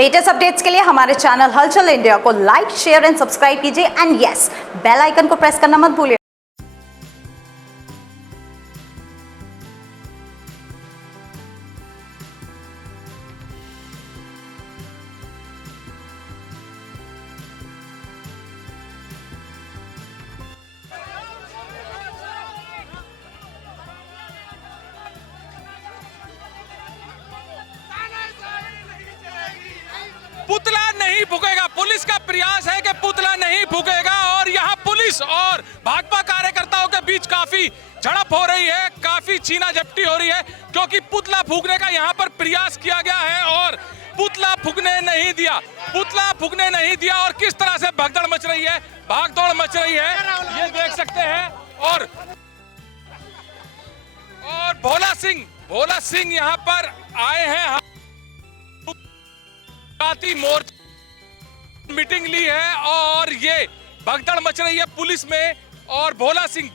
Latest updates के लिए हमारे चैनल हलचल इंडिया को लाइक, शेयर एंड सब्सक्राइब कीजिए एंड यस, बेल आइकन को प्रेस करना मत भूलिए। पुतला नहीं फूकेगा। पुलिस का प्रयास है कि पुतला नहीं फूकेगा और यहाँ पुलिस और भाजपा कार्यकर्ताओं के बीच काफी झड़प हो रही है, काफी छीना झपटी हो रही है, क्योंकि पुतला फूकने का यहाँ पर प्रयास किया गया है और पुतला फूकने नहीं दिया, पुतला फूकने नहीं दिया। और किस तरह से भगदड़ मच रही है, भागदौड़ मच रही है, ये देख सकते हैं। और भोला सिंह यहाँ पर आए हैं, मोर्चा मीटिंग ली है और ये भगदड़ मच रही है पुलिस में। और भोला सिंह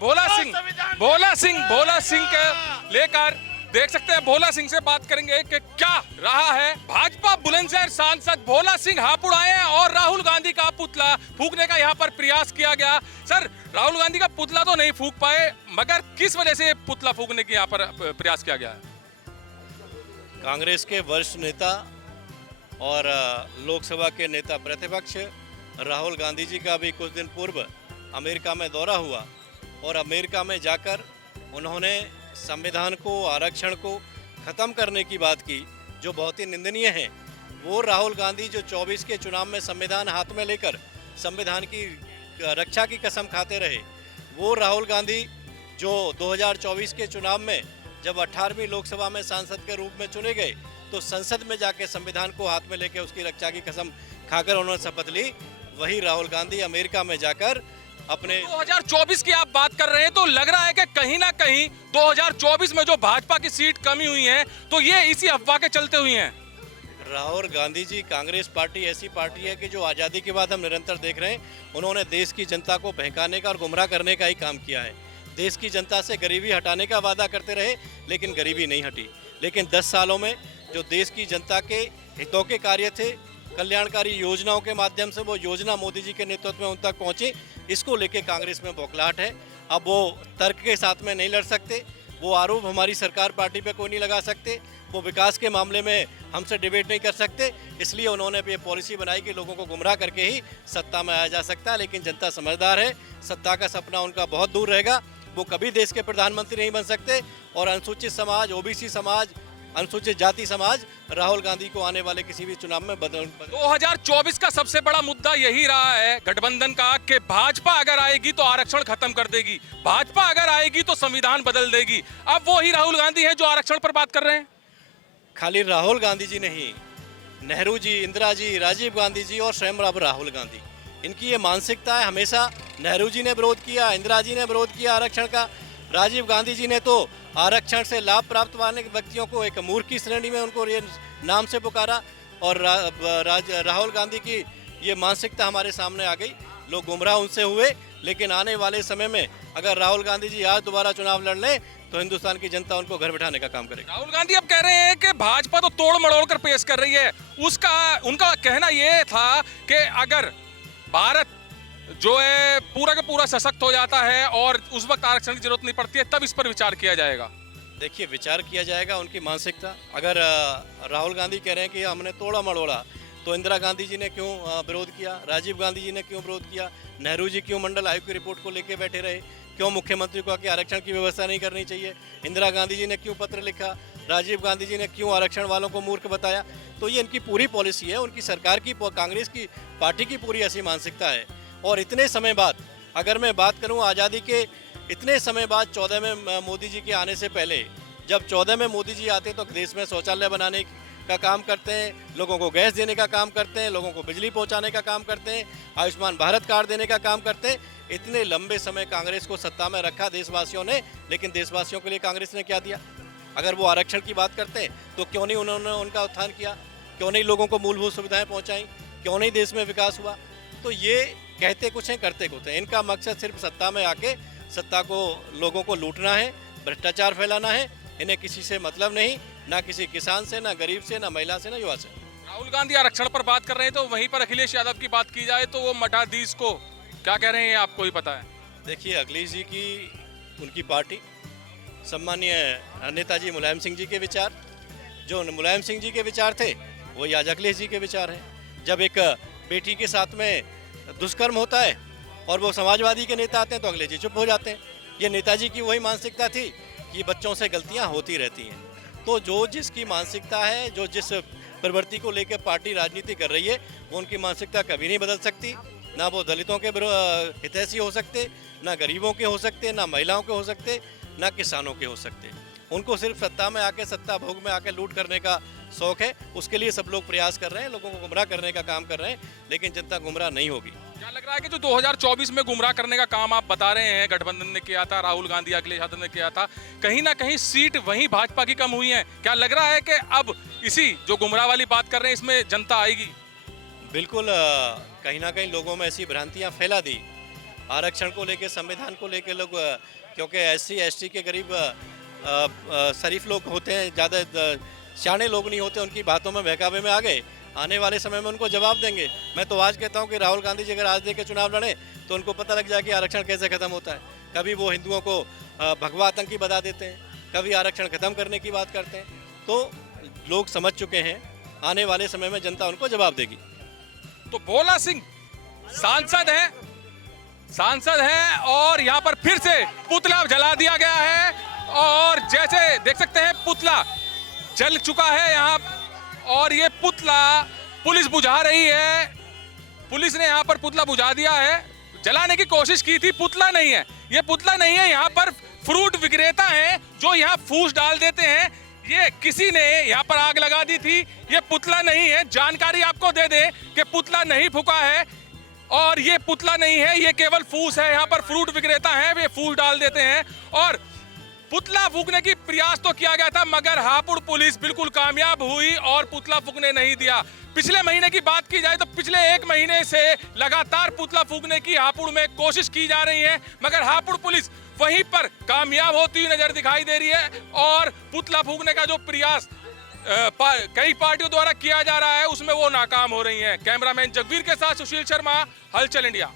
के लेकर देख सकते हैं, भोला सिंह से बात करेंगे कि क्या रहा है। भाजपा बुलंदशहर सांसद भोला सिंह हापुड़ आए हैं और राहुल गांधी का पुतला फूकने का यहाँ पर प्रयास किया गया। सर, राहुल गांधी का पुतला तो नहीं फूक पाए, मगर किस वजह से पुतला फूकने की यहाँ पर प्रयास किया गया है? कांग्रेस के वरिष्ठ नेता और लोकसभा के नेता प्रतिपक्ष राहुल गांधी जी का भी कुछ दिन पूर्व अमेरिका में दौरा हुआ और अमेरिका में जाकर उन्होंने संविधान को, आरक्षण को ख़त्म करने की बात की, जो बहुत ही निंदनीय है। वो राहुल गांधी जो 24 के चुनाव में संविधान हाथ में लेकर संविधान की रक्षा की कसम खाते रहे, वो राहुल गांधी जो 2024 के चुनाव में जब 18वीं लोकसभा में सांसद के रूप में चुने गए तो संसद में जाके संविधान को हाथ में लेकर उसकी रक्षा की कसम खाकर उन्होंने शपथ ली। वही राहुल गांधी अमेरिका में जाकर अपने 2024 की आप बात कर रहे हैं, तो लग रहा है कि कहीं ना कहीं 2024 में जो भाजपा की सीट कमी हुई है तो ये इसी अफवाह के चलते हुई हैं। राहुल गांधी जी, कांग्रेस पार्टी ऐसी पार्टी है कि जो आज़ादी के बाद हम निरंतर देख रहे हैं, उन्होंने देश की जनता को बहकाने का और गुमराह करने का ही काम किया है। देश की जनता से गरीबी हटाने का वादा करते रहे, लेकिन गरीबी नहीं हटी। लेकिन 10 सालों में जो देश की जनता के हितों के कार्य थे, कल्याणकारी योजनाओं के माध्यम से वो योजना मोदी जी के नेतृत्व में उन तक पहुंची, इसको लेके कांग्रेस में बौखलाहट है। अब वो तर्क के साथ में नहीं लड़ सकते, वो आरोप हमारी सरकार पार्टी पे कोई नहीं लगा सकते, वो विकास के मामले में हमसे डिबेट नहीं कर सकते। इसलिए उन्होंने भी ये पॉलिसी बनाई कि लोगों को गुमराह करके ही सत्ता में आया जा सकता है। लेकिन जनता समझदार है, सत्ता का सपना उनका बहुत दूर रहेगा, वो कभी देश के प्रधानमंत्री नहीं बन सकते। और अनुसूचित समाज, ओबीसी समाज, अनुसूचित जाति समाज राहुल गांधी को आने वाले किसी भी चुनाव में 2024 का सबसे बड़ा मुद्दा यही रहा है गठबंधन का कि भाजपा अगर आएगी तो आरक्षण खत्म कर देगी, भाजपा अगर आएगी तो संविधान बदल देगी। अब वो ही राहुल गांधी है जो आरक्षण पर बात कर रहे हैं। खाली राहुल गांधी जी नहीं, नेहरू जी, इंदिरा जी, राजीव गांधी जी और स्वयं अब राहुल गांधी, इनकी ये मानसिकता है। हमेशा नेहरू जी ने विरोध किया, इंदिरा जी ने विरोध किया आरक्षण का, राजीव गांधी जी ने तो आरक्षण से लाभ प्राप्त वाले व्यक्तियों को एक मूर्ख की श्रेणी में उनको ये नाम से पुकारा। और राहुल गांधी की ये मानसिकता हमारे सामने आ गई, लोग गुमराह उनसे हुए। लेकिन आने वाले समय में अगर राहुल गांधी जी आज दोबारा चुनाव लड़ लें तो हिंदुस्तान की जनता उनको घर बैठाने का काम करेगी। राहुल गांधी अब कह रहे हैं कि भाजपा तो तोड़ मड़ोड़ कर पेश कर रही है। उनका कहना ये था कि अगर भारत जो है पूरा का पूरा सशक्त हो जाता है और उस वक्त आरक्षण की जरूरत नहीं पड़ती है, तब इस पर विचार किया जाएगा। देखिए, विचार किया जाएगा, उनकी मानसिकता। अगर राहुल गांधी कह रहे हैं कि हमने तोड़ा मड़ोड़ा, तो इंदिरा गांधी जी ने क्यों विरोध किया, राजीव गांधी जी ने क्यों विरोध किया, नेहरू जी क्यों मंडल आयोग की रिपोर्ट को लेकर बैठे रहे, क्यों मुख्यमंत्री को कि आरक्षण की व्यवस्था नहीं करनी चाहिए, इंदिरा गांधी जी ने क्यों पत्र लिखा, राजीव गांधी जी ने क्यों आरक्षण वालों को मूर्ख बताया। तो ये इनकी पूरी पॉलिसी है, उनकी सरकार की, कांग्रेस की पार्टी की पूरी ऐसी मानसिकता है। और इतने समय बाद, अगर मैं बात करूं आज़ादी के इतने समय बाद, 14 में मोदी जी के आने से पहले, जब 14 में मोदी जी आते तो देश में शौचालय बनाने का काम करते हैं, लोगों को गैस देने का काम करते हैं, लोगों को बिजली पहुंचाने का काम करते हैं, आयुष्मान भारत कार्ड देने का काम करते हैं। इतने लंबे समय कांग्रेस को सत्ता में रखा देशवासियों ने, लेकिन देशवासियों के लिए कांग्रेस ने क्या दिया? अगर वो आरक्षण की बात करते हैं तो क्यों नहीं उन्होंने उनका उत्थान किया, क्यों नहीं लोगों को मूलभूत सुविधाएँ पहुँचाई, क्यों नहीं देश में विकास हुआ? तो ये कहते कुछ हैं, करते कुछ हैं। इनका मकसद सिर्फ सत्ता में आके सत्ता को, लोगों को लूटना है, भ्रष्टाचार फैलाना है। इन्हें किसी से मतलब नहीं, ना किसी किसान से, ना गरीब से, ना महिला से, ना युवा से। राहुल गांधी आरक्षण पर बात कर रहे हैं तो वहीं पर अखिलेश यादव की बात की जाए तो वो मठाधीश को क्या कह रहे हैं आपको ही पता है। देखिए अखिलेश जी की उनकी पार्टी, सम्मानीय नेताजी मुलायम सिंह जी के विचार, जो मुलायम सिंह जी के विचार थे वही आज अखिलेश जी के विचार हैं। जब एक बेटी के साथ में दुष्कर्म होता है और वो समाजवादी के नेता आते हैं तो अखिलेश जी चुप हो जाते हैं। ये नेताजी की वही मानसिकता थी कि बच्चों से गलतियां होती रहती हैं। तो जो जिसकी मानसिकता है, जो जिस प्रवृत्ति को लेकर पार्टी राजनीति कर रही है, वो उनकी मानसिकता कभी नहीं बदल सकती। ना वो दलितों के हितैषी हो सकते, ना गरीबों के हो सकते, ना महिलाओं के हो सकते, ना किसानों के हो सकते। उनको सिर्फ सत्ता में आके, सत्ता भोग में आके लूट करने का शौक है। उसके लिए सब लोग प्रयास कर रहे हैं, लोगों को गुमराह करने का काम कर रहे हैं, लेकिन जनता गुमराह नहीं होगी। क्या लग रहा है कि जो 2024 में गुमराह करने का काम आप बता रहे हैं गठबंधन ने किया था, राहुल गांधी अखिलेश यादव ने किया था, कहीं ना कहीं सीट वहीं भाजपा की कम हुई है? क्या लग रहा है कि अब इसी जो गुमराह वाली बात कर रहे हैं इसमें जनता आएगी? बिल्कुल, कहीं ना कहीं लोगों में ऐसी भ्रांतियां फैला दी आरक्षण को लेके, संविधान को लेके। लोग क्योंकि SC ST के गरीब शरीफ लोग होते हैं, ज़्यादा सियाने लोग नहीं होते, उनकी बातों में बहकावे में आ गए। आने वाले समय में उनको जवाब देंगे। मैं तो आज कहता हूं कि राहुल गांधी जी अगर आज दे के चुनाव लड़े तो उनको पता लग जाए कि आरक्षण कैसे खत्म होता है। कभी वो हिंदुओं को भगवा आतंकी बता देते हैं, कभी आरक्षण खत्म करने की बात करते हैं। तो लोग समझ चुके हैं, आने वाले समय में जनता उनको जवाब देगी। तो भोला सिंह सांसद हैं और यहाँ पर फिर से पुतला जला दिया गया है और जैसे देख सकते हैं पुतला जल चुका है यहाँ, और ये पुतला पुलिस बुझा रही है। पुलिस ने यहाँ पर पुतला बुझा दिया है, जलाने की कोशिश की थी, पुतला नहीं है, ये पुतला नहीं है। यहाँ पर फ्रूट विक्रेता हैं जो यहाँ फूस डाल देते हैं। ये किसी ने यहाँ पर आग लगा दी थी, ये पुतला नहीं है। जानकारी आपको दे दे कि पुतला नहीं फूका है और ये पुतला नहीं है, ये केवल फूस है। यहाँ पर फ्रूट विक्रेता हैं, वे फूस डाल देते हैं और पुतला फूकने की प्रयास तो किया गया था, मगर हापुड़ पुलिस बिल्कुल कामयाब हुई और पुतला फूकने नहीं दिया। पिछले महीने की बात की जाए तो पिछले 1 महीने से लगातार पुतला फूकने की हापुड़ में कोशिश की जा रही है, मगर हापुड़ पुलिस वहीं पर कामयाब होती हुई नजर दिखाई दे रही है और पुतला फूकने का जो प्रयास कई पार्टियों द्वारा किया जा रहा है उसमें वो नाकाम हो रही है। कैमरामैन जगवीर के साथ सुशील शर्मा, हलचल इंडिया।